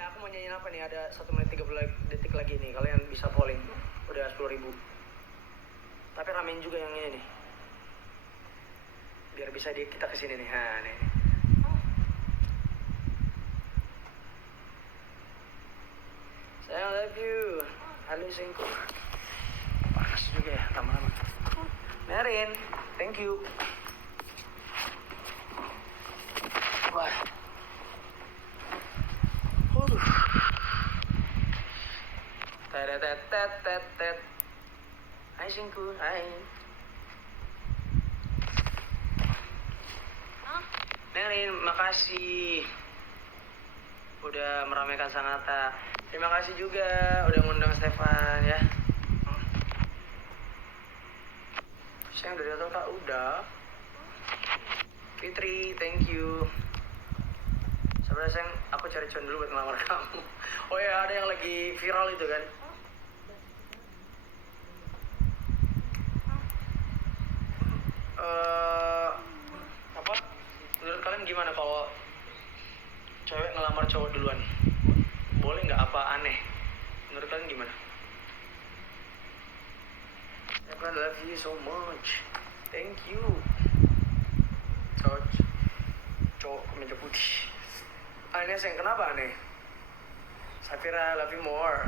Ya aku mau nyanyiin apa nih? Ada 1 menit 30 detik lagi nih. Kalian bisa polling. Udah 10.000. Tapi ramein juga yang ini nih. Biar bisa kita kesini nih. Ha, nih. Saya love you. Halo singku. Panas juga ya lama-lama. Merin, thank you. Wah. Tetetetetet. Hai singku, hai. Merin, makasih udah meramaikan Sangatta. Terima kasih juga udah ngundang Stefan ya. Sayang udah datang kak, udah. Fitri, thank you. Sebenarnya sayang, aku cari cuan dulu buat ngelamar kamu. Oh ya, ada yang lagi viral itu kan. Apa? Menurut kalian gimana kalau cewek ngelamar cowok duluan? Boleh nggak apa aneh? Menurut kalian gimana? I love you so much. Thank you. Cowok kemeja putih. Aneh sayang, kenapa aneh? Safira, love you more.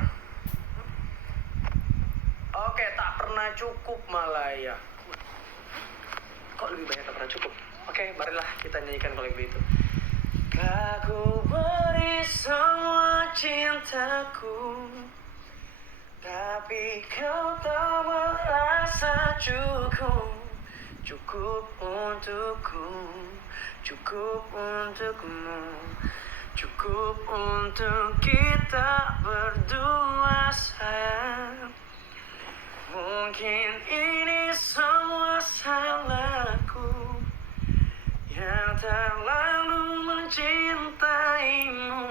Oke, tak pernah cukup Malaya. Kok lebih banyak tak pernah cukup? Oke, marilah kita nyanyikan kalau begitu. Aku beri semua cintaku, tapi kau tak merasa cukup. Cukup untukku, cukup untukmu, cukup untuk kita berdua sayang. Mungkin ini semua salahku yang terlalu mencintaimu.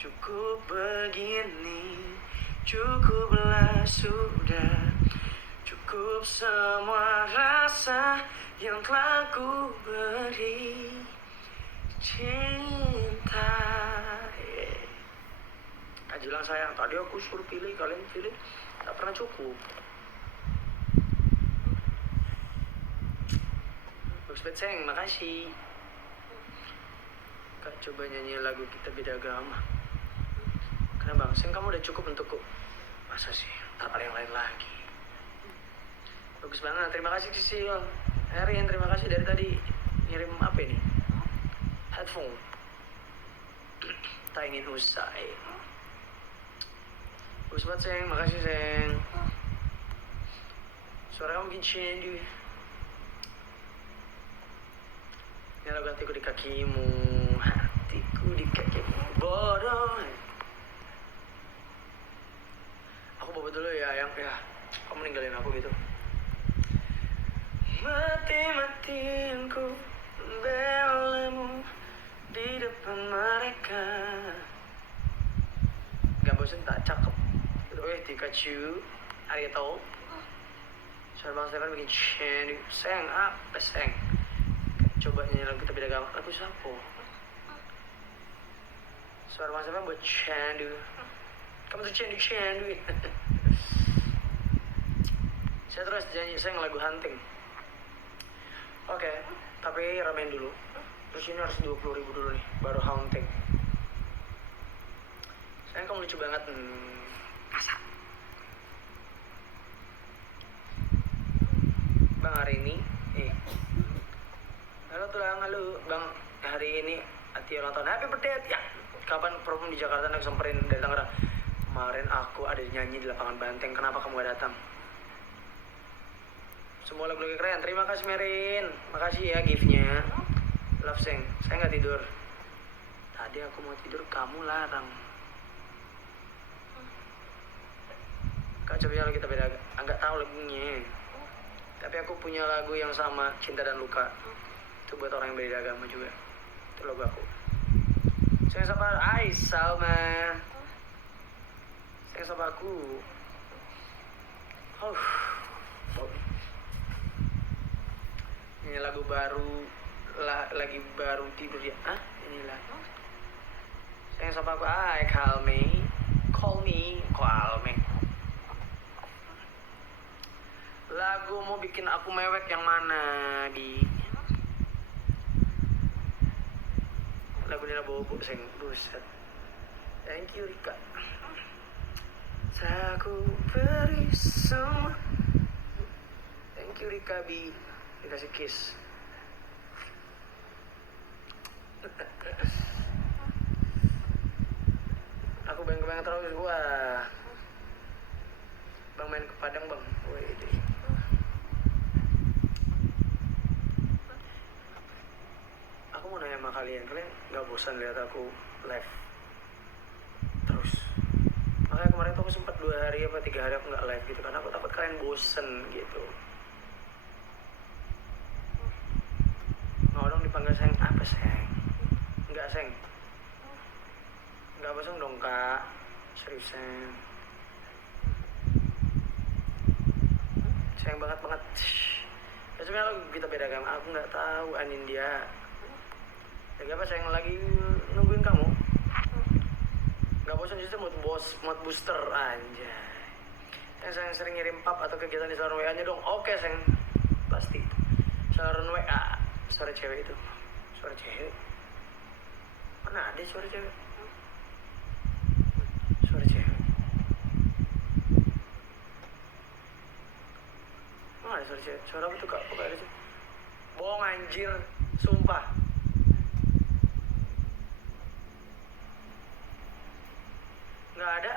Cukup begini, cukuplah sudah. Cukup semua rasa yang telah ku beri. Cinta. Ajilang sayang, tadi aku suruh pilih, kalian pilih. Tak pernah cukup. Bagus banget sayang, makasih. Kak coba nyanyi lagu Kita Beda Agama. Kenapa bang? Sayang kamu udah cukup untukku. Masa sih? Tak ada yang lain lagi. Bagus banget, terima kasih Sisil. Erin, terima kasih dari tadi. Ngirim apa ini? Headphone. Tak ingin usai. Bagus banget sayang, makasih sayang. Suara kamu bikin candy. Ini lagu hatiku di kakimu, hatiku di kakimu, bodoh. Aku bawa dulu ya, yang ya, kamu ninggalin aku gitu. Mati-matianku belamu di depan mereka. Gak bosan tak cakep. Pikachu, arigatou. Suara bang Stefan bikin candy. Sayang, apa sayang? Coba nyanyi lagu Kita Beda Agama. Lagu siapa? Suara bang Stefan buat candy. Kamu tuh candy. Saya terus nyanyi sayang lagu Hunting. Oke, tapi ramein dulu. Terus ini harus 20.000 dulu nih, baru Hunting. Sayang kamu lucu banget. Masa? Bang hari ini, halo tulang, halo bang, hari ini Ati ulang tahun, happy birthday ya. Kapan perform di Jakarta nak semperin dari Tangerang? Kemarin aku ada nyanyi di lapangan Banteng, kenapa kamu gak datang? Semua lagu-lagu keren, terima kasih Merin, makasih ya giftnya. Love sayang, saya nggak tidur. Tadi aku mau tidur, kamu larang. Kak coba lagu Kita Beda, nggak tahu lagunya. Tapi aku punya lagu yang sama, Cinta dan Luka. Itu buat orang yang beda agama juga. Itu lagu aku. Sayang sapa, hai Salma. Sayang sapa aku. Ini lagu baru, lagi baru tidur ya. Inilah. Sayang sapa aku, call me. Call me. Lagu mau bikin aku mewek yang mana, Di? Lagu Nina Bobo, sayang. Buset. Thank you, Rika. Aku beri semua. Thank you, Rika, Bi. Dikasih kiss. Aku bayang-bayang terus gua. Bang main ke Padang, Bang. Wih, aku mau nanya sama kalian nggak bosan lihat aku live terus? Makanya kemarin tuh aku sempat 2 hari apa 3 hari aku nggak live gitu karena aku takut kalian bosen gitu. Mau dong dipanggil sayang apa, sayang? Enggak, sayang. Enggak bosan dong, Kak. Seriusan. Sayang banget. Ya sebenarnya kita beda kan. Aku nggak tahu Anindya. Lagi apa, sayang? Lagi nungguin kamu. Nggak bosan justru mood booster aja. Sayang sering ngirim pap atau kegiatan di saluran WA nya dong. Oke, sayang. Pasti. Saluran WA. Suara cewek itu. Suara cewek. Mana ada suara cewek? Suara cewek. Mana ada suara cewek? Suara apa tuh, Kak? Kok ada sih? Bohong anjir. Sumpah. Nggak ada.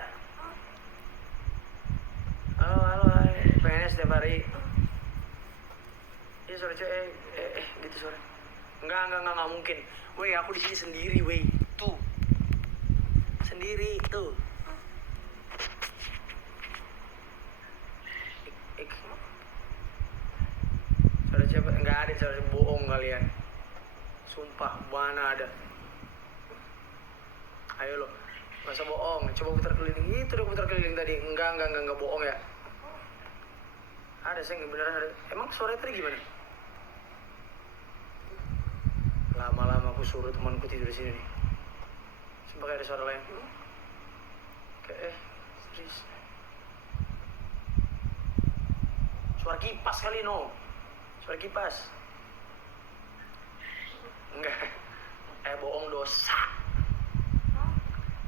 Halo, PNS setiap hari. Iya, suara cewek. Gitu suara. Enggak mungkin. Weh, aku di sini sendiri, weh. Tuh. Sendiri, tuh. Suara cewek, enggak ada suara bohong kalian. Sumpah, mana ada. Ayo lo, nggak usah bohong. Coba putar keliling. Itu udah putar keliling tadi. Enggak bohong ya. Ada, saya beneran ada. Emang suara tadi gimana? Lama-lama aku suruh temanku tidur di sini nih. Sumpah kayak ada suara lain. Kayak serius. Suara kipas kali, no. Suara kipas. Enggak. Bohong dosa.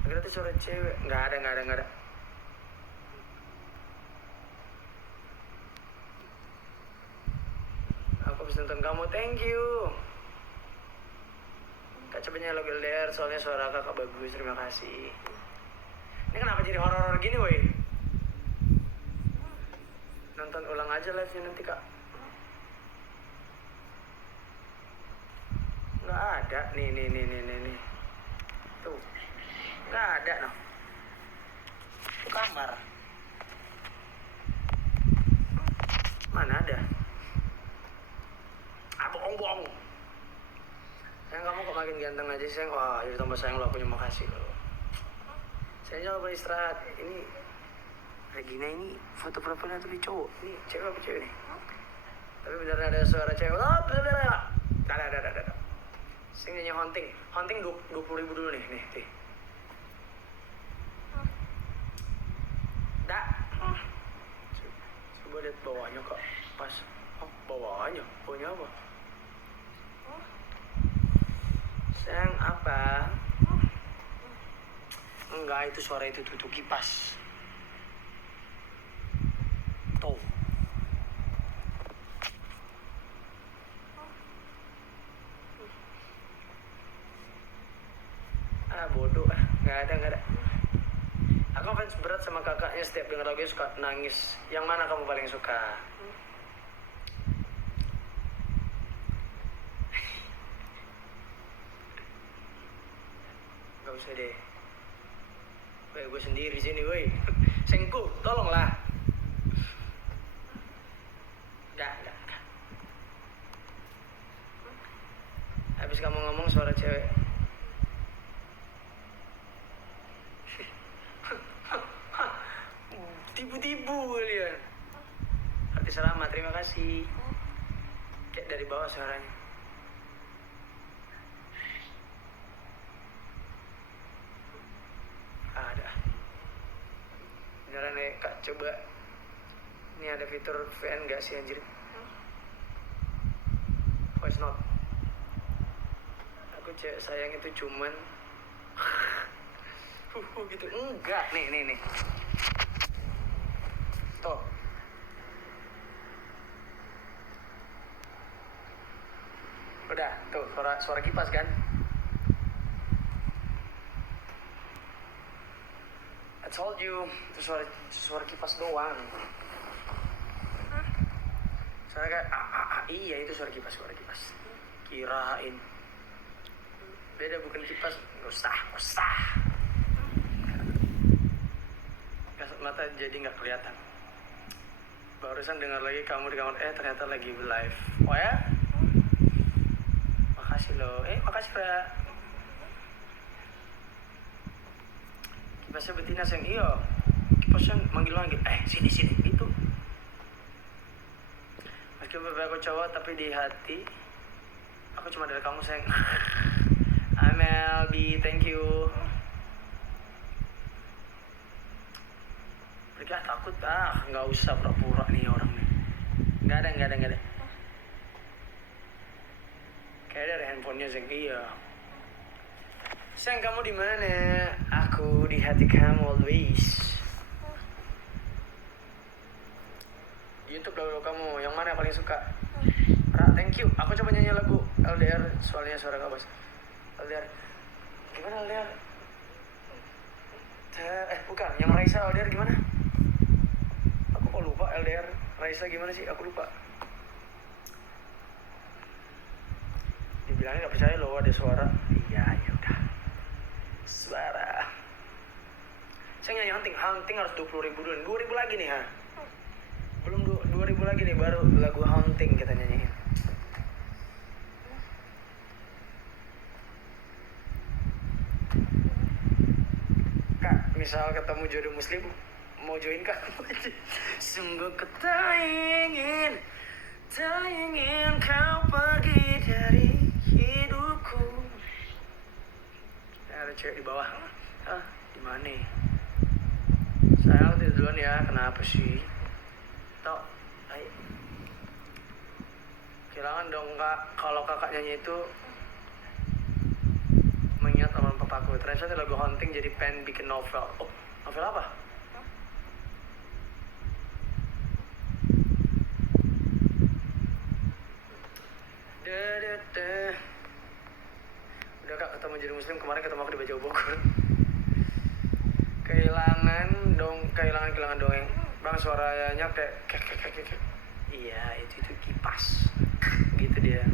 Berarti suara cewek. Enggak ada. Aku habis nonton kamu, thank you. Kak cepetnya lagi LDR, soalnya suara kakak bagus, terima kasih. Ini kenapa jadi horor gini, woi? Nonton ulang aja live-nya nanti, Kak. Nggak ada, nih. Tuh, nggak ada, no. Itu kamar. Mana ada? Bohong. Sayang, kamu kok makin ganteng aja, sayang. Wah, jadi tambah sayang lo, aku terima kasih lo. Sayang jangan beristirahat. Ini Regina ini foto profilnya tuh di cowok. Ini cewek apa cewek nih? Tapi beneran ada suara cewek. Oh, bener. Ada. Sing nyanyi Haunting 20.000 dulu nih. Dah. Coba lihat bawahnya, Kak. Pas. Oh, bawahnya apa? Sayang apa? Enggak, itu suara itu tuh kipas. Tuh. Bodoh. Nggak ada. Aku fans berat sama kakaknya, setiap denger lagunya suka nangis. Yang mana kamu paling suka? Gak usah deh. Woi, gue sendiri di sini, woi. Sengku, tolonglah. Enggak. Habis kamu ngomong suara cewek. Tipu-tipu kalian. Artis Rama, terima kasih. Kayak dari bawah suaranya. coba. Ini ada fitur VN gak sih anjir? Voice note. Aku cewek sayang itu cuman gitu. Enggak, nih. Tuh. Udah, tuh suara kipas kan? I told you, itu suara kipas doang. Suara kayak iya itu suara kipas. Kirain. Beda bukan kipas, nggak usah. Kasat mata jadi nggak kelihatan. Barusan dengar lagi kamu di kamar, ternyata lagi live. Oh ya? Makasih loh, makasih Ra. Kipasnya betina sayang, iya. Kipasnya manggil, sini gitu. Meski beberapa aku cowok, tapi di hati aku cuma dari kamu sayang. Amel, B, thank you. Pergi takut nggak usah pura-pura nih orang nih. Nggak ada. Kayak dari handphonenya sayang, iya. Sayang kamu di mana? Aku di hati kamu always. YouTube lagu kamu yang mana paling suka? Ra, thank you. Aku coba nyanyi lagu LDR, soalnya suara gak bas. LDR. Gimana LDR? Bukan, yang Raisa LDR gimana? Aku kok lupa LDR. Raisa gimana sih? Aku lupa. Dibilangnya gak percaya loh ada suara. Iya, ya udah. Suara. Saya nyanyi hunting harus 20.000 dulu. 2.000 lagi nih ha. Belum 2.000 lagi nih baru lagu hunting kita nyanyiin. Kak, misal ketemu jodoh muslim mau join kak? Sungguh ku tak ingin kau pergi dari hidupku. Ada cewek di bawah. Di mana? Sayang tidur duluan ya. Kenapa sih? Tok, ayo. Kehilangan dong kak. Kalau kakak nyanyi itu mengingat teman papaku. Ternyata lagu hunting jadi pengen bikin novel. Oh, novel apa? Udah kak, ketemu jadi muslim kemarin, ketemu aku di Bajau Bogor. Kehilangan dong yang bang suaranya kayak iya itu kipas gitu dia.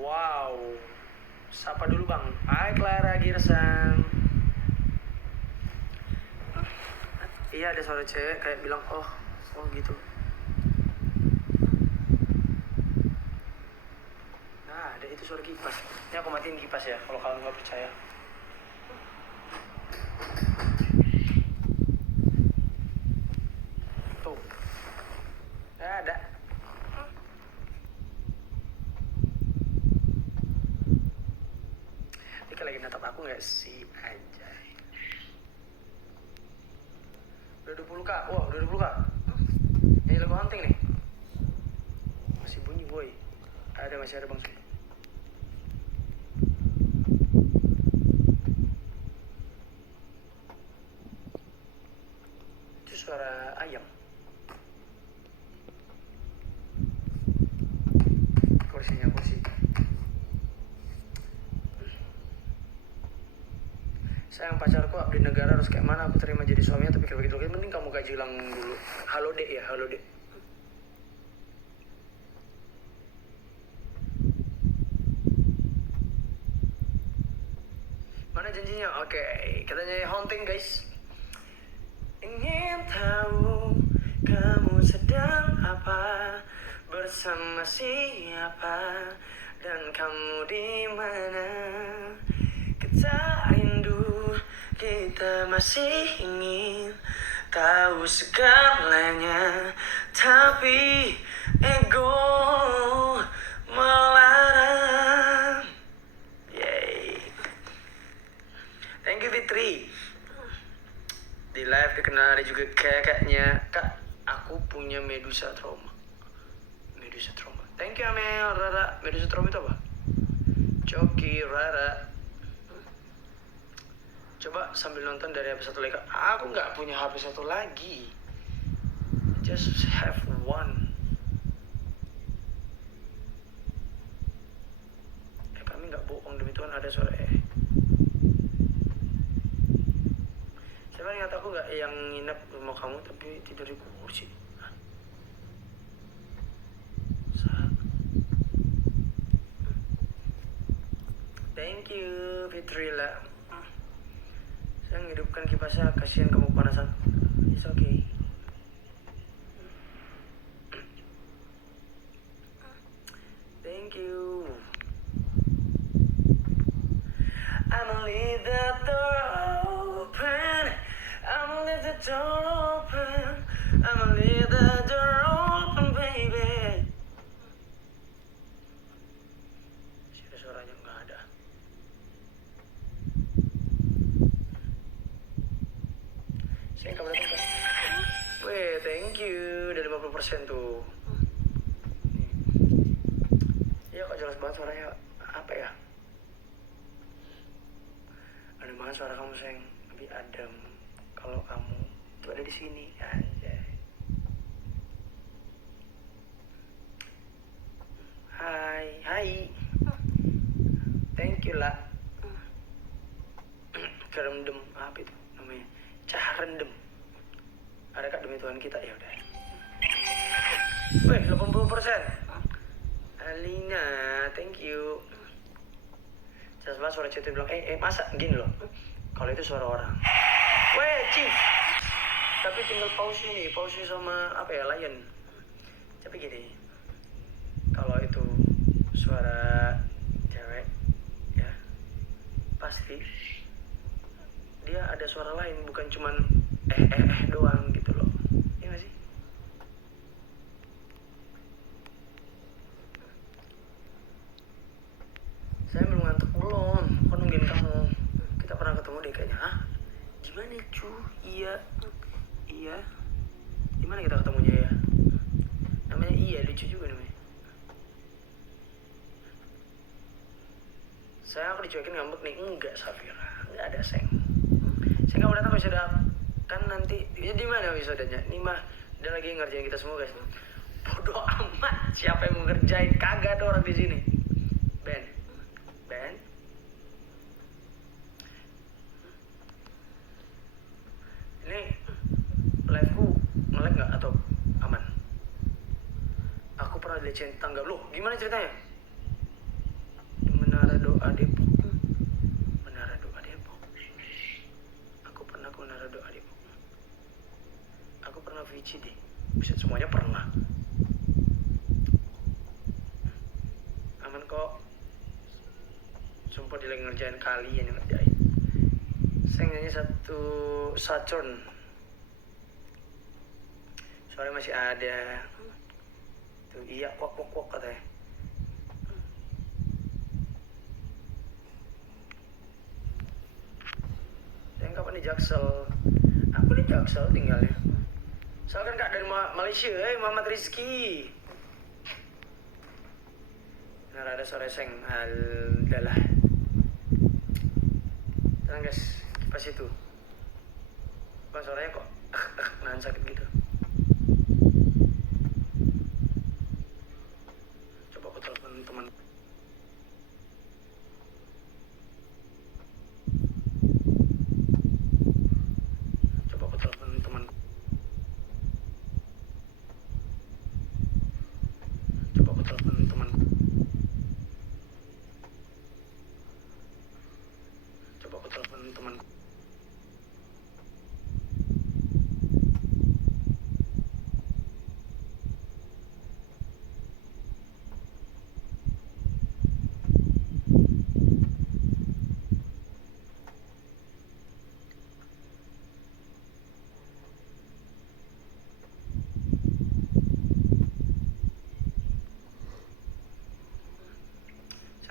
Wow, sapa dulu bang. Hai Clara Girsan. Iya ada suara cewek kayak bilang oh gitu. Nah ada itu suara kipas. Ini aku matiin kipas ya kalau kalian nggak percaya. Tuh. Nggak ada. Ini lagi natap aku nggak sih anjay. Udah 20 kak. Wah udah 20 kak. Ini lagu hunting nih. Masih bunyi boy. Masih ada bang Sui. Itu suara ayam. Kursi. Sayang pacarku abdi negara harus kayak mana aku terima jadi suaminya tapi kayak begitu. Mending kamu gaji ulang dulu. Halo dek ya, halo dek. Mana janjinya? Oke, kita nyanyi hunting guys. Ingin tahu kamu sedang apa, bersama siapa, dan kamu di mana. Kita rindu, kita masih ingin tahu segalanya, tapi ego melarang. Yay. juga kayaknya kak, aku punya Medusa trauma. Thank you Amel, Rara. Medusa trauma itu apa? Coki, Rara. Coba sambil nonton dari HP satu lagi. Aku nggak punya HP satu lagi. Just have one. Kami nggak bohong, demi Tuhan ada suara Siapa ingat aku nggak yang nginep rumah kamu tapi tidur di kursi? Thank you Fitrila. Saya menghidupkan kipasnya, kasihan kamu kepanasan. It's okay. Thank you. I'ma leave that door open. I'ma leave the door open. I'ma leave the door open, baby. Siapa suaranya nggak ada? Saya kamu datang kan? Weh, thank you. Udah 50% tuh. Ya kok jelas banget suaranya. Apa ya? Ada banget suara kamu sayang, lebih adem kalau kamu tuh ada di sini aja. Hai. Thank you lah. Kerendem apa itu namanya? Cahrendem. Ada kak demi Tuhan kita ya udah. Weh 80%. Alina, thank you. Jelas banget suara Citi bilang, masa gini loh, kalau itu suara orang. Weh, Chief. Tapi tinggal pause sama apa ya, Lion. Tapi gini, kalau itu suara cewek, ya pasti dia ada suara lain, bukan cuman doang gitu loh. Iya gak sih? Saya belum ngantuk belum, kok nungguin kamu. Kita pernah ketemu deh kayaknya. Hah? Gimana cu? Iya. Gimana kita ketemunya ya? Namanya Iya, lucu juga namanya. Saya aku dicuekin ngambek nih. Enggak Safira, enggak ada seng. Saya nggak mau datang wisuda kan nanti. Ya di mana wisudanya? Nih mah dia lagi ngerjain kita semua guys. Bodoh amat, siapa yang mau ngerjain? Kagak ada orang di sini. Ben. Ini live-ku nge-lag nggak atau aman? Aku pernah dilecehin tangga. Loh, gimana ceritanya? Menara Doa Depok. Aku pernah ke Menara Doa Depok. Aku pernah VCD. Bisa semuanya pernah. Aman kok. Sumpah dia lagi ngerjain kalian yang ngerjain. Saya nyanyi satu Saturn. Soalnya masih ada. Tuh iya kok katanya. Saya kapan di Jaksel? Aku di Jaksel tinggalnya. Soalnya kan kak dari Malaysia, Muhammad Rizky. Nah ada sore seng, adalah. Tenang guys, kipas itu. Bang suaranya kok nahan sakit gitu. Coba aku telepon teman.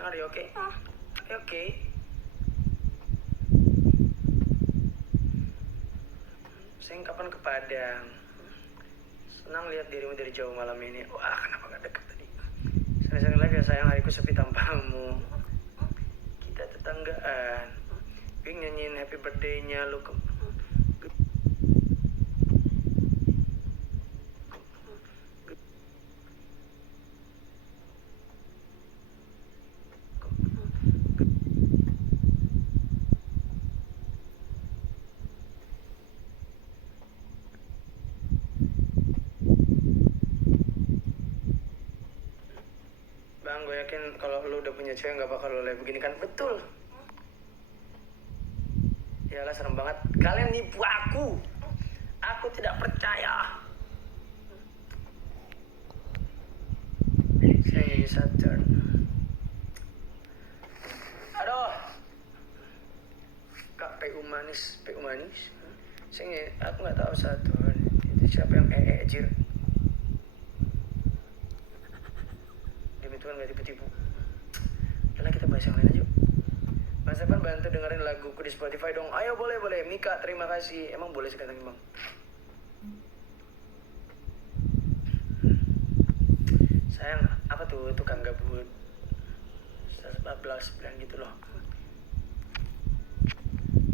Are you okay? Okay. Sayang, kapan ke Padang? Senang lihat dirimu dari jauh malam ini. Wah, kenapa gak deket tadi? Senang-senang lagi ya sayang, hariku sepi tanpamu. Kita tetanggaan. Ping nyanyiin happy birthday-nya lu ke... Bang, gue yakin kalau lu udah punya cewek gak bakal lu lihat begini kan? Betul. Yalah, serem banget. Kalian nipu aku. Aku tidak percaya. Saya nyanyi Saturn. Aduh. Kak, PU manis. PU manis. Saya nyanyi, aku gak tahu Saturn. Itu siapa yang jir. Demi Tuhan gak tipu-tipu. Udah kita bahas yang lain aja. Mas Evan, bantu dengerin laguku di Spotify dong. Ayo, boleh. Mika, terima kasih. Emang boleh sekarang, Bang? Sayang, apa tuh tukang gabut? 14 bilang gitu loh.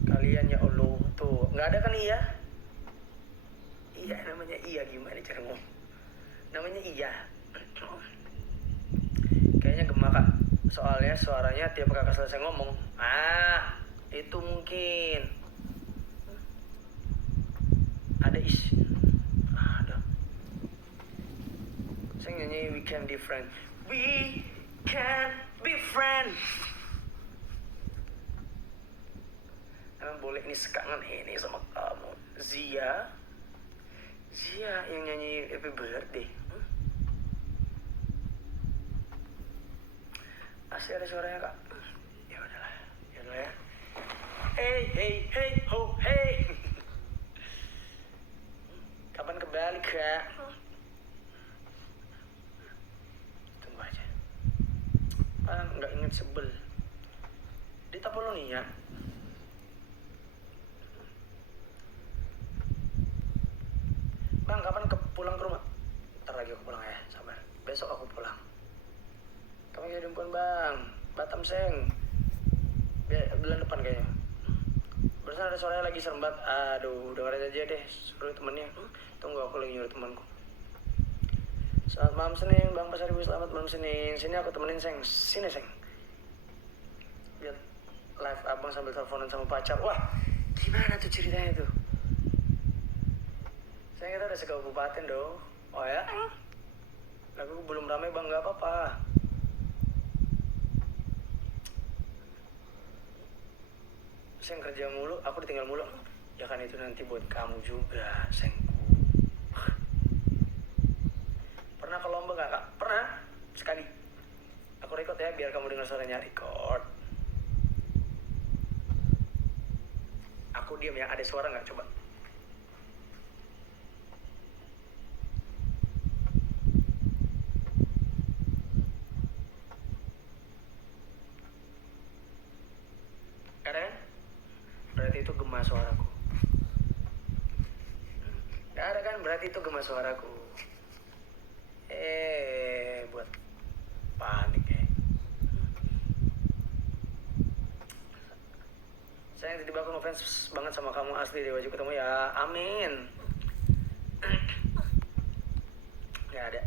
Kalian ya Allah, tuh. Nggak ada kan iya? Iya, namanya iya. Gimana cara ngomong? Namanya iya. Kayaknya gemak, Kak. Soalnya suaranya tiap kakak selesai ngomong. Itu mungkin ada ada. Saya nyanyi We Can Be Friends. We can be friends. Emang boleh ini sekangan ini sama kamu. Zia yang nyanyi Happy Birthday. Masih ada suaranya, Kak? Ya udahlah ya. Hey ho hey. Kapan kembali, Kak? Tunggu aja. Nggak inget sebel. Di Tapolonia. Bang, kapan pulang ke rumah? Ntar lagi aku pulang ya, sabar. Besok aku pulang. Kamu jadi jemput Bang. Batam Seng. Bulan depan kayaknya. Barusan ada suaranya lagi serem banget. Aduh, dengerin aja deh. Suruh temennya. Tunggu, aku lagi nyuruh temanku. Selamat malam Senin, Bang Pasar Ibu, selamat malam Senin. Sini aku temenin Seng. Sini Seng. Lihat live abang sambil teleponan sama pacar. Wah, gimana tuh ceritanya tuh? Saya kita udah se-kabupaten dong. Oh ya? Lagu belum ramai Bang, gak apa-apa. Saya kerja mulu, aku ditinggal mulu. Ya kan itu nanti buat kamu juga, Sengku. Pernah ke lomba gak, Kak? Pernah, sekali. Aku record ya, biar kamu dengar suaranya. Record. Aku diam ya, ada suara gak? Coba. Ada kan? Berarti itu gema suaraku. Gak ada kan? Berarti itu gema suaraku. Buat panik ya. Saya tiba-tiba aku ngefans banget sama kamu, asli deh, wajib ketemu ya. Amin. Gak ada.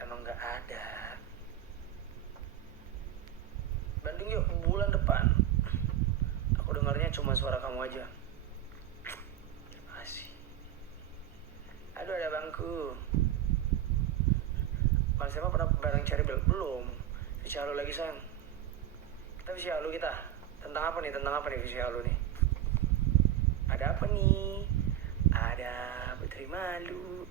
Emang gak ada. Bandung yuk bulan depan. Aku dengarnya cuma suara kamu aja. Terima kasih. Aduh, ada bangku. Bang siapa pernah bareng cari belum? Visi Halo lagi sayang. Kita visi Halo kita. Tentang apa nih visi Halo nih? Ada apa nih? Ada Putri Malu.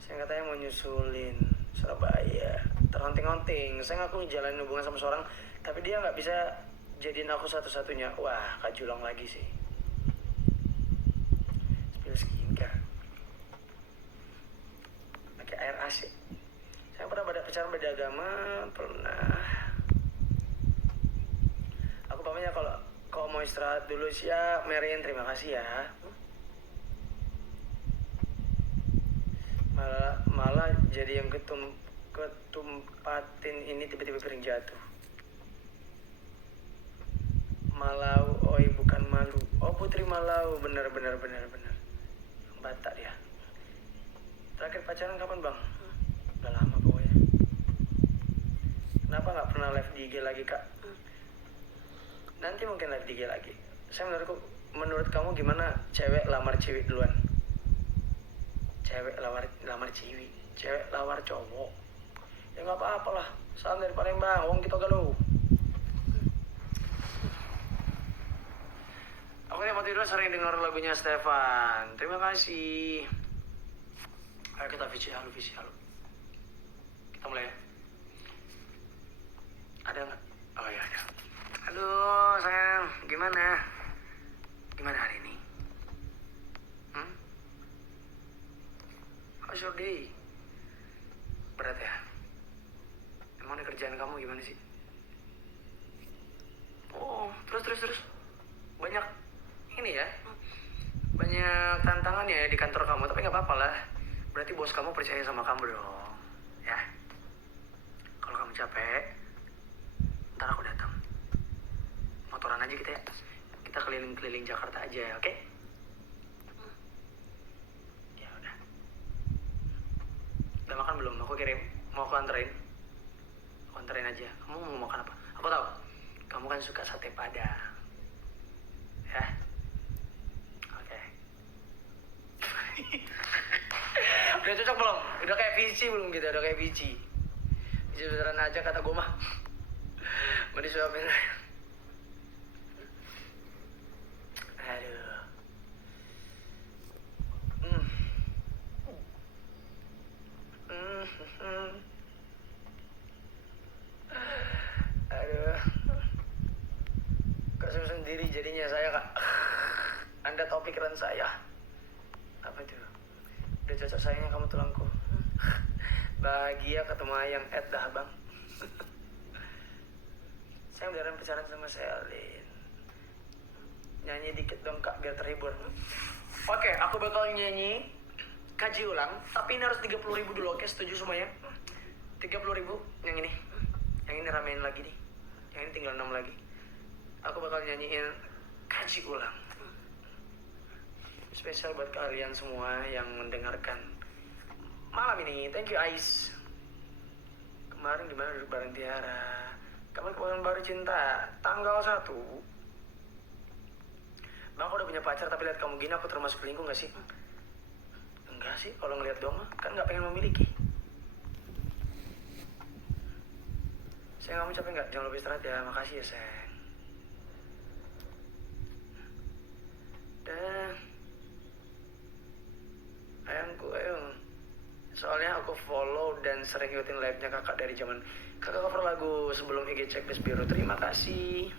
Saya katanya mau nyusulin Surabaya. Terhonting-honting. Saya ngaku jalanin hubungan sama seorang, tapi dia nggak bisa jadiin aku satu-satunya. Wah, kajulang lagi sih. Spill skincare. Pakai air AC. Saya pernah pacaran beda agama, pernah. Aku pamannya Kok mau istirahat dulu sih ya, Marian, terima kasih ya. Malah jadi yang ketumpatin ini tiba-tiba piring jatuh. Malau, oi bukan malu. Oh Putri Malau, bener. Batak dia. Terakhir pacaran kapan bang? Udah lama pokoknya. Kenapa nggak pernah live di IG lagi kak? Nanti mungkin live di IG lagi. Menurut kamu gimana cewek lamar cewek duluan? Cewek lamar cewek, cewek lamar cowok. Ya nggak apa-apa lah, salam dari Palembang, wong kita galau. Aku tiap tidur sering dengar lagunya Stefan. Terima kasih. Ayo kita visi halo. Kita mulai ya. Ada nggak? Oh ya ada. Halo sayang, gimana? Gimana hari ini? How's your day? Berat ya? Emang ada kerjaan kamu gimana sih? Oh, terus. Banyak ini ya? Banyak tantangan ya di kantor kamu, tapi nggak apa-apa lah. Berarti bos kamu percaya sama kamu dong. Ya. Kalau kamu capek, ntar aku datang. Motoran aja kita ya. Kita keliling-keliling Jakarta aja, oke? Ya udah. Udah makan belum? Aku kirim. Mau aku anterin? Aku anterin aja. Kamu mau makan apa? Aku tahu. Kamu kan suka sate padang. Ya. Oke. Udah cocok belum? Udah kayak Vici belum gitu? Udah kayak Vici. Vici beneran aja kata gue mah. Mau disuapin. Aduh. Aduh. Kok sendiri jadinya saya kak. Anda tahu pikiran saya. Apa itu? Udah cocok sayangnya kamu tulangku. Bahagia ketemu ayam dah bang. Saya beneran pacaran sama Selin. Nyanyi dikit dong kak biar terhibur. Oke, aku bakal nyanyi kaji ulang, tapi ini harus 30.000 dulu, oke? Setuju semuanya? 30.000 yang ini. Yang ini ramein lagi nih. Yang ini tinggal 6 lagi. Aku bakal nyanyiin kaji ulang. Spesial buat kalian semua yang mendengarkan malam ini. Thank you Ais. Kemarin gimana duduk bareng Tiara? Kapan baru cinta? Tanggal 1. Bang, aku udah punya pacar tapi lihat kamu gini aku termasuk selingkuh gak sih? Enggak sih, kalau ngeliat doang kan gak pengen memiliki. Sayang, kamu capek gak? Jangan lupa istirahat ya. Makasih ya sayang. Dan ayangku, ayo. Soalnya aku follow dan sering ikutin live-nya kakak dari zaman kakak cover lagu sebelum IG Checklist Biru. Terima kasih.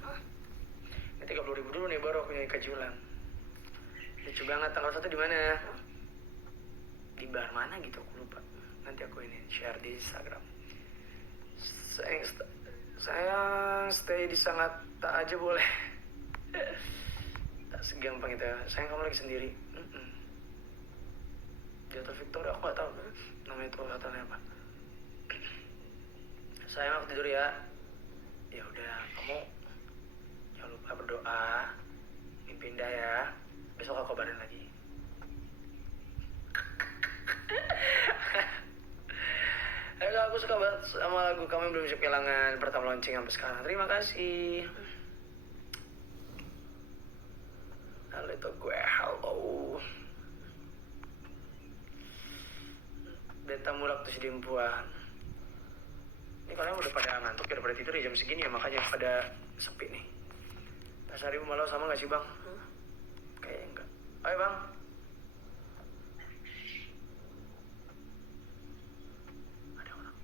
Ini 30.000 dulu nih baru aku nyanyi kaji ulang. Lucu banget. Tanggal 1 di mana? Di bar mana gitu aku lupa. Nanti aku ini share di Instagram. Sayang stay di sangat tak aja boleh. Tak segampang itu ya. Sayang kamu lagi sendiri. Di Hotel Victoria aku gak tahu namanya itu hotelnya apa. Sayang aku tidur ya. Ya udah, kamu jangan lupa berdoa, mimpi indah ya. Besok aku kabarin lagi. Aku suka banget sama lagu kamu yang belum bisa kehilangan pertama launching sampai sekarang. Terima kasih. Halo itu gue, halo. Beta mulak tuh si dimpuan. Ini kalian udah pada ngantuk ya, udah pada tidur ya jam segini ya, makanya pada sepi nih. Pasar Ibu Malau sama gak sih bang? Kayaknya enggak. Ayo bang. Ada orang.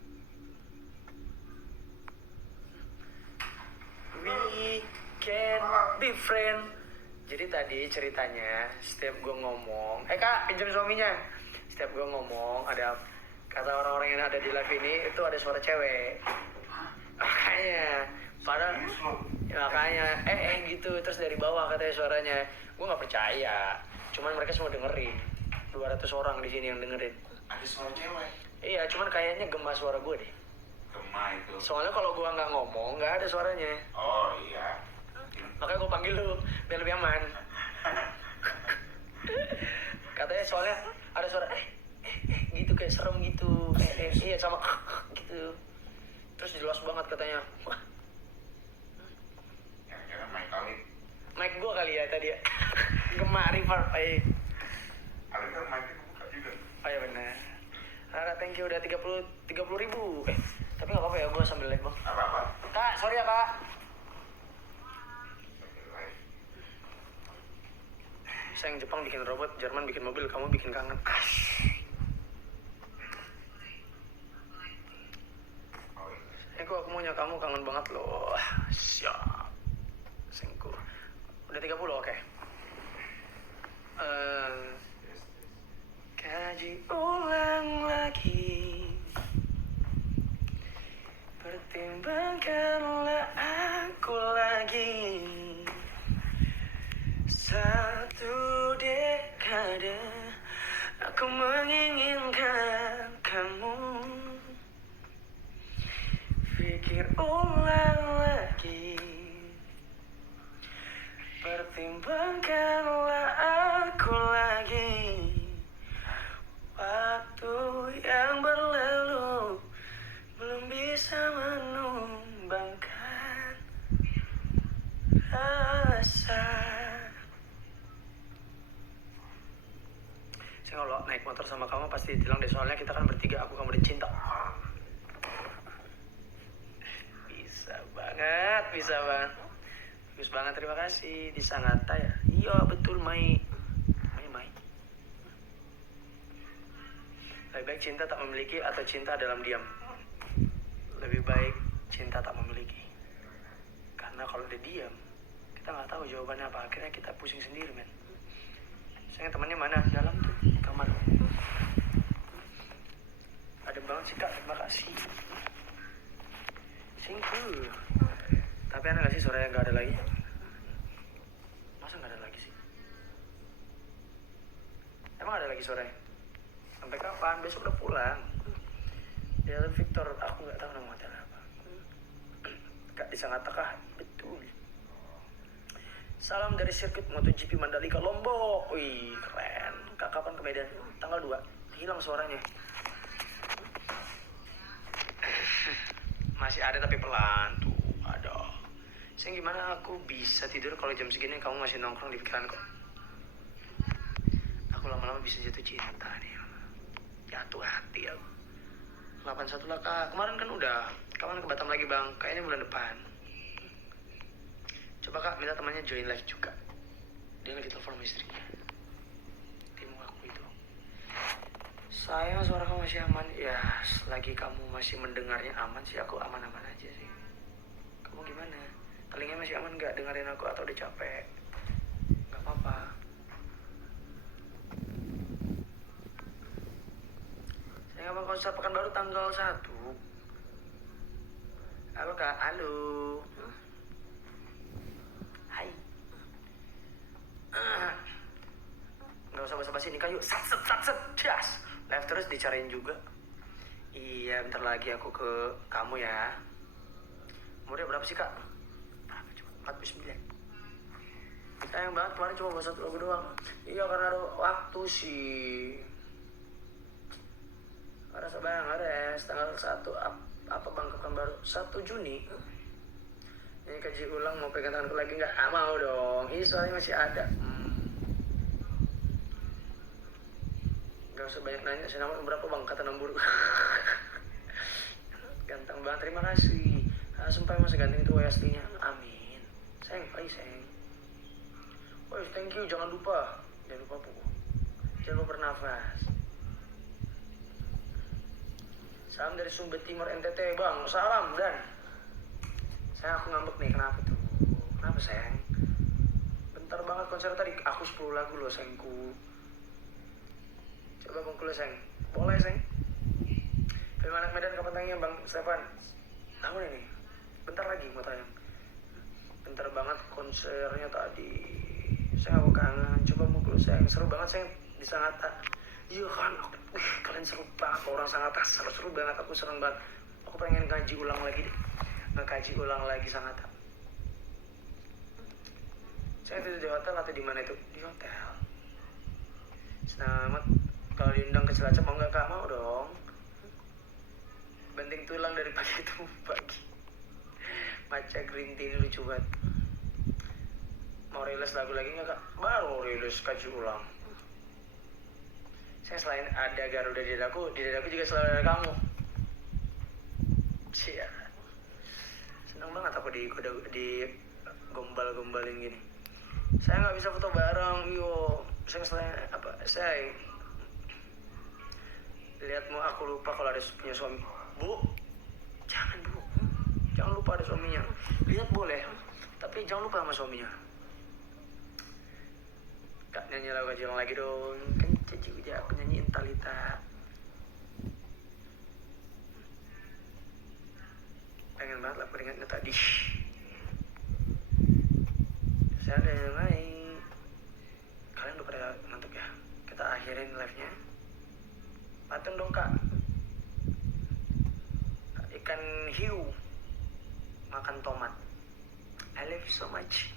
We can be friend. Jadi tadi ceritanya setiap gue ngomong, kak pinjam suaminya. Setiap gue ngomong ada kata orang-orang yang ada di live ini itu ada suara cewek. Makanya padahal Ya, makanya gitu terus dari bawah katanya suaranya. Gue nggak percaya, cuman mereka semua dengerin. 200 orang di sini yang dengerin. Ada suara cewek. Iya, cuman kayaknya gema suara gue deh. Gema itu. Soalnya kalau gue nggak ngomong nggak ada suaranya. Oh iya. Makanya gue panggil lu biar lebih aman. Katanya soalnya ada suara gitu kayak serem gitu. Iya sama gitu. Terus jelas banget katanya. Wah, Kira-kira main kali. mic gue kali ya tadi ya. Gema reverb Ada kan mic-nya kebuka juga. Oh iya benar. Rara thank you udah 30 ribu. Tapi nggak apa-apa ya gue sambil live bang. Apa-apa. Kak sorry ya kak. Saya yang Jepang bikin robot, Jerman bikin mobil, kamu bikin kangen. Aku maunya kamu kangen banget loh. Siap. Sengku. Udah 30 oke. Kaji ulang lagi. Pertimbangkanlah aku lagi. Satu dekade aku menginginkan kamu. Pikir ulang lagi. Pertimbangkanlah aku lagi. Waktu yang berlalu belum bisa menumbangkan rasa. Saya kalau naik motor sama kamu pasti tilang deh, soalnya kita kan bertiga, aku kamu udah cinta. Bisa banget. Bagus banget, terima kasih. Di Sangatta ya? Iya betul, Mai. Lebih baik cinta tak memiliki atau cinta dalam diam? Lebih baik cinta tak memiliki. Karena kalau udah diam, kita nggak tahu jawabannya apa. Akhirnya kita pusing sendiri, men. Saya temannya mana? Dalam tuh, kamar. Adem banget sih, Kak. Terima kasih. Singku. Tapi ada nggak sih suara yang nggak ada lagi? Masa nggak ada lagi sih? Emang ada lagi suaranya? Sampai kapan? Besok udah pulang. Dia Victor, aku nggak tahu nama hotel apa. Kak di Sangatta kah? Betul. Salam dari sirkuit MotoGP Mandalika Lombok. Wih keren. Kak kapan ke Medan? Tanggal 2. Hilang suaranya. Masih ada tapi pelan tuh. Ada. Sayang gimana aku bisa tidur kalau jam segini kamu masih nongkrong di pikiranku. Aku lama-lama bisa jatuh cinta nih. Jatuh hati aku. 81 lah kak. Kemarin kan udah. Kapan ke Batam lagi bang? Kayaknya bulan depan. Coba kak minta temannya join live juga. Dia lagi telepon sama istrinya. Dia mau aku itu. Sayang suara kamu masih aman. Ya selagi kamu masih mendengarnya aman sih, aku aman-aman aja sih. Kamu gimana? Telinga masih aman gak dengerin aku atau udah capek? Gak apa-apa. Saya gak bakal konser Pekanbaru tanggal 1. Halo kak, halo. Hai. Gak usah basa-basi nikah yuk. Sat. Jas. Live terus dicariin juga. Iya bentar lagi aku ke kamu ya. Umurnya berapa sih kak? 49. Sayang banget kemarin cuma buat 1 lagu doang. Iya karena ada waktu sih. Rasa bang, Ares, tanggal 1 apa bang Pekanbaru? 1 Juni. Ini kaji ulang mau pegang tanganku lagi nggak? Mau dong. Ini soalnya masih ada. Gak usah banyak nanya. Saya nomor berapa bang? Kata nombor. Ganteng banget. Terima kasih. Sumpah emang seganteng itu way aslinya. Amin. Sayang, sayang. Oh, thank you. Jangan lupa pukul. Jangan lupa bernafas. Salam dari Sumber Timur NTT, bang. Salam dan. Sayang aku ngambek nih. Kenapa tuh? Kenapa sayang? Bentar banget konser tadi. Aku 10 lagu loh sayangku. Coba bangku lo sayang. Boleh sayang. Film anak Medan kapan tayangnya bang Stefan? Tahun ini. Bentar lagi mau tayang. Bentar banget konsernya tadi. Saya aku kangen. Coba mukul sayang. Seru banget sayang di Sangatta. Iya kan, kalian seru banget. Orang Sangatta seru banget. Aku seneng banget. Aku pengen ngaji ulang lagi deh. Ngekaji ulang lagi Sangatta. Saya tidur di hotel atau di mana itu? Di hotel. Selamat. Kalau diundang ke Cilacap mau nggak kak? Mau dong. Banting tulang dari pagi itu pagi. Maca green tea ini lucu banget. Mau rilis lagu lagi nggak kak? Baru rilis kaji ulang. Saya selain ada Garuda di dadaku juga selalu ada kamu. Cia. Seneng banget aku di gombal-gombalin gini. Saya nggak bisa foto bareng, yo. Saya selain apa? Saya lihatmu aku lupa kalau ada punya suami. Bu, jangan bu, jangan lupa ada suaminya. Lihat boleh, tapi jangan lupa sama suaminya. Kak nyanyi lagu aja lagi dong. Kan cici udah aku nyanyiin Talita. Pengen banget lah peringatnya tadi. Saya ada yang lain. Kalian udah pada ngantuk ya? Kita akhirin live-nya. Patung dong kak. Ikan hiu makan tomat. I love you so much.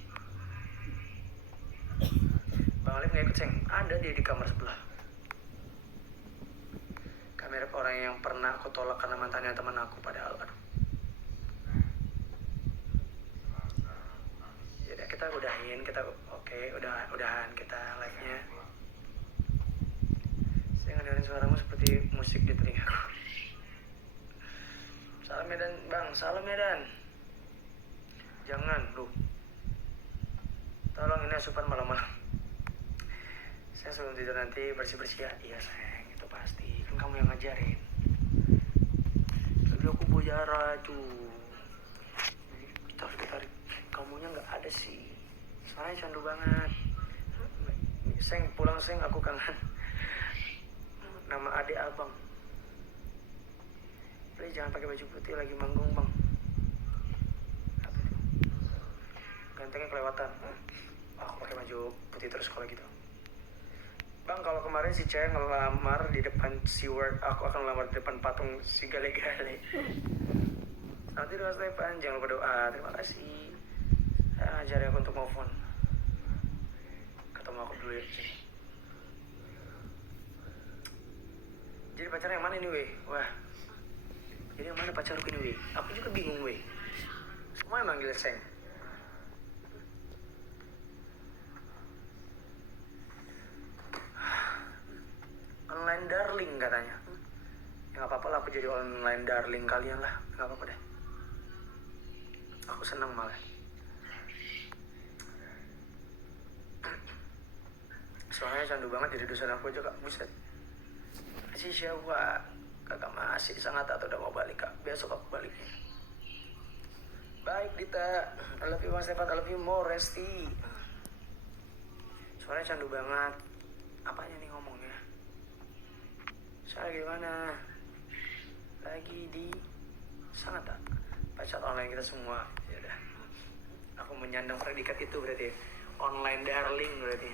Bang Alif nggak ikut ceng? Ada dia di kamar sebelah. Kamera orang yang pernah aku tolak karena mantannya teman aku, padahal aduh. Yaudah kita udahin, udahan kita live-nya. Saya ngedengerin suaramu seperti musik di telingaku. Salam Medan bang, salam Medan. Jangan lu. Tolong ini asupan malam-malam. Saya sebelum tidur nanti bersih-bersih ya. Iya sayang, itu pasti. Kan kamu yang ngajarin. Tapi aku bojara tuh. Kita harus ditarik. Kamunya nggak ada sih. Soalnya candu banget. Seng, pulang seng aku kangen. Nama adik abang. Please jangan pakai baju putih lagi manggung bang. Apa itu? Gantengnya kelewatan. Aku pakai baju putih terus kalau gitu. Bang, kalau kemarin si cewek ngelamar di depan SeaWorld, aku akan ngelamar di depan patung si Gale-Gale. Selamat tidur Mas Stefan, jangan lupa doa. Terima kasih. Ajari aku untuk move on. Ketemu aku dulu ya sini. Jadi pacar yang mana ini weh? Wah. Jadi yang mana pacarku ini weh? Aku juga bingung weh. Semua yang manggil Seng. Online darling katanya. Ya gak apa-apa lah aku jadi online darling kalian lah. Gak apa-apa deh. Aku seneng malah. Soalnya candu banget jadi dosen aku aja kak. Buset. Masih siapa? Kakak masih sangat atau udah mau balik kak. Besok aku baliknya. Baik Dita. I love you Mas Stefan. I love you more Resti. Soalnya candu banget. Apanya nih ngomongnya? Saya lagi di mana? Lagi di Sangatta. Pacar online kita semua. Ya udah. Aku menyandang predikat itu berarti. Online darling berarti.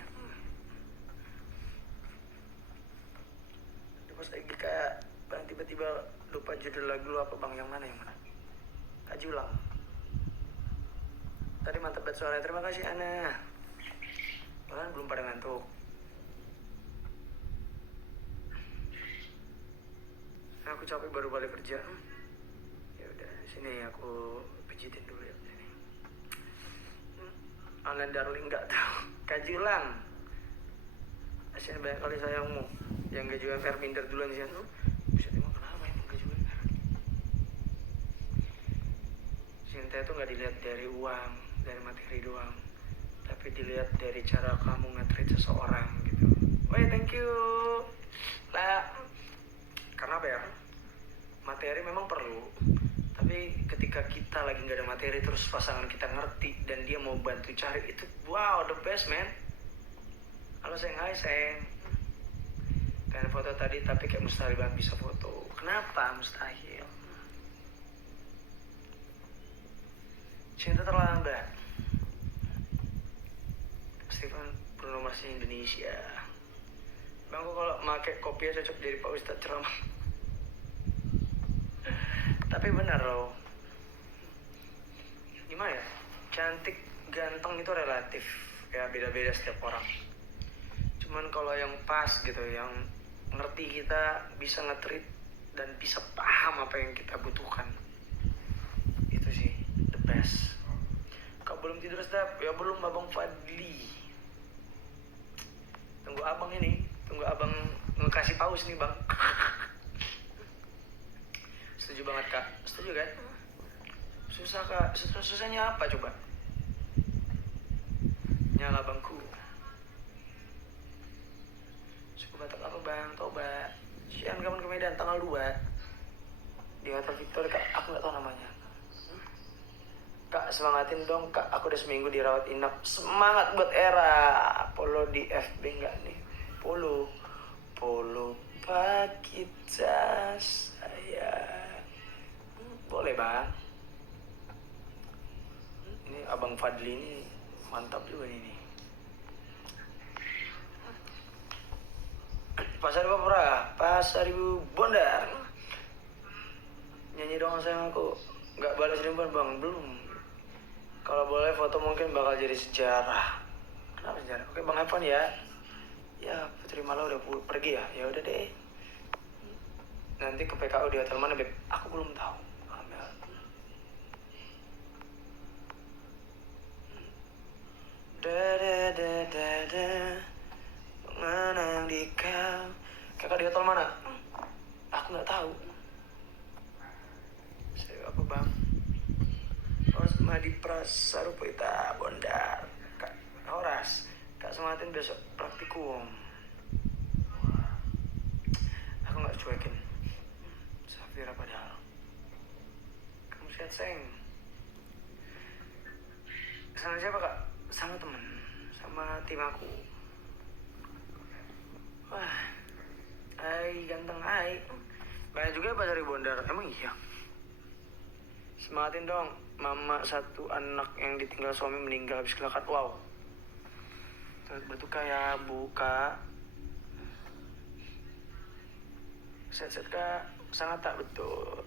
Terus lagi kayak bang tiba-tiba lupa judul lagu lu apa bang, yang mana? Kaji ulang. Tadi mantap banget suaranya. Terima kasih Ana. Bahkan belum pada ngantuk. Aku capek baru balik kerja. Ya udah, sini aku pijitin dulu ya. Sini. Online darling nggak tahu. Kaji ulang. Asian banyak kali sayangmu. Yang gak juga MR minder duluan sih. Bisa emang kenapa emang gak juga MR? Cinta itu gak dilihat dari uang, dari materi doang, tapi dilihat dari cara kamu nge-treat seseorang gitu. Woi, thank you lah. Karena apa ya, materi memang perlu, tapi ketika kita lagi gak ada materi terus pasangan kita ngerti dan dia mau bantu cari, itu wow, the best man. Halo sayang, hai sayang. Pengen foto tadi tapi kayak mustahil banget bisa foto. Kenapa mustahil? Cinta terlambat. bahasa Indonesia. Bang, kok kalau pakai kopi cocok jadi Pak Ustadz ceramah. Tapi benar loh, gimana ya, cantik ganteng itu relatif ya, beda-beda setiap orang. Cuman kalau yang pas gitu, yang ngerti kita, bisa nge-treat dan bisa paham apa yang kita butuhkan, itu sih the best. Kau belum tidur Step? Ya belum Abang Fadli. Tunggu abang ngekasih paus nih bang. Setuju banget kak, setuju kan? Susah kak, susahnya apa coba? Nyala bangku. Suku Batak apa bang? Toba. Sian kapan ke Medan tanggal 2 di Hotel Victoria kak, aku nggak tahu namanya. Kak semangatin dong kak, aku udah seminggu dirawat inap. Semangat buat Era. Polo di FB nggak nih? Polo Pak kita saya. Boleh bang. Ini abang Fadli ini mantap juga nih. Pasar Papura, Pasar Ibu Bondar. Nyanyi dong sayang aku. Nggak balas rimban bang, belum. Kalau boleh foto mungkin bakal jadi sejarah. Kenapa sejarah? Oke bang Evan ya. Ya Putri Malah udah pergi ya. Ya udah deh. Nanti ke PKU di hotel mana beb? Aku belum tahu. Ambil. Mengenang di kau. Kakak di hotel mana? Aku nggak tahu. Saya apa bang? Osma di Prasarupoita Bondar. Kak Horas. Kak semangatin besok praktikum. Aku nggak cuekin. Safira padahal. Kamu sehat seng. Sama siapa kak? Sama temen. Sama tim aku. Wah. Hai ganteng hai. Banyak juga Pasar Ibu Bondar. Emang iya? Semangatin dong. Mama satu anak yang ditinggal suami meninggal habis kecelakaan. Wow. Berduka ya bu kak. Set kak. Sangat tak betul.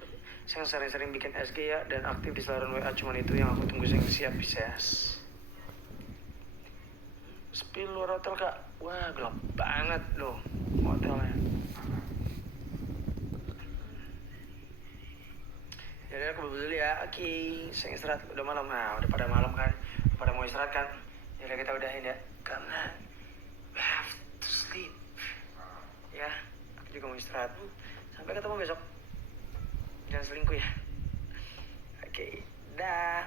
Saya sering-sering bikin SG ya. Dan aktif di saluran WA. Cuman itu yang aku tunggu. Saya siap Pisces. Spill luar hotel kak. Wah gelap banget loh hotelnya. Jadi aku bubuk dulu ya. Oke, saya istirahat. Udah malam. Nah, udah pada malam kan. Pada mau istirahat kan. Jadi kita udahin ya. Karena we have to sleep. Ya, aku juga mau istirahat. Sampai ketemu besok. Jangan selingkuh ya. Oke, dah.